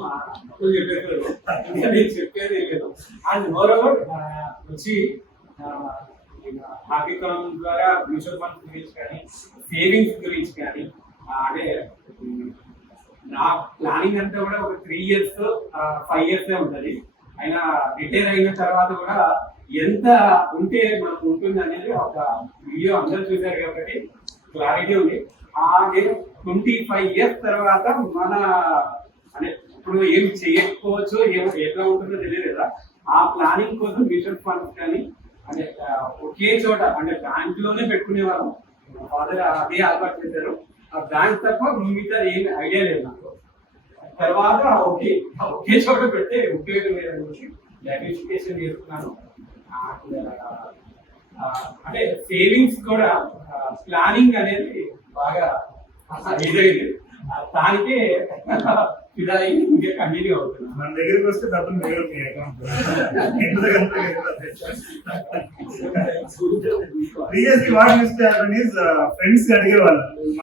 మొత్తం చెప్పేస్తారు, నేను చెప్పేది లేదు. అండ్ మోరోవర్ వచ్చి హ్యాపీకాయిన్ ద్వారా మ్యూచువల్ ఫండ్స్ గురించి కానీ సేవింగ్స్ గురించి కానీ అంటే నా ప్లానింగ్ అంతా కూడా ఒక 3 years 5 years ఉంటుంది. అయినా రిటైర్ అయిన తర్వాత కూడా ఎంత ఉంటే మనకు ఉంటుంది అనేది ఒక వీడియో అందరూ చూశారు కాబట్టి క్లారిటీ ఉంది. నేను 25 years తర్వాత మన అంటే ఇప్పుడు ఏం చేయకపోవచ్చు, ఎట్లా ఉంటుందో తెలియదు కదా. ఆ ప్లానింగ్ కోసం మ్యూచువల్ ఫండ్స్ కానీ అంటే ఒకే చోట అంటే బ్యాంక్ లోనే పెట్టుకునే వాళ్ళం. మా ఫాదర్ అదే అలవాటు చేశారు. ఆ బ్యాంక్ తప్ప మిగతా ఏం ఐడియా లేదు నాకు. తర్వాత ఒకే చోట పెడితే ఉపయోగం లేదని చెప్పి డైవర్సిఫికేషన్ చేసుకున్నాను. అంటే సేవింగ్స్ కూడా ప్లానింగ్ అనేది బాగా ఇదైంది. దానికే ఇలా ఇంకా కంటిన్యూ అవుతుంది. మన దగ్గరికి వస్తే డబ్బులు ఫ్రెండ్స్ అడిగేవాళ్ళు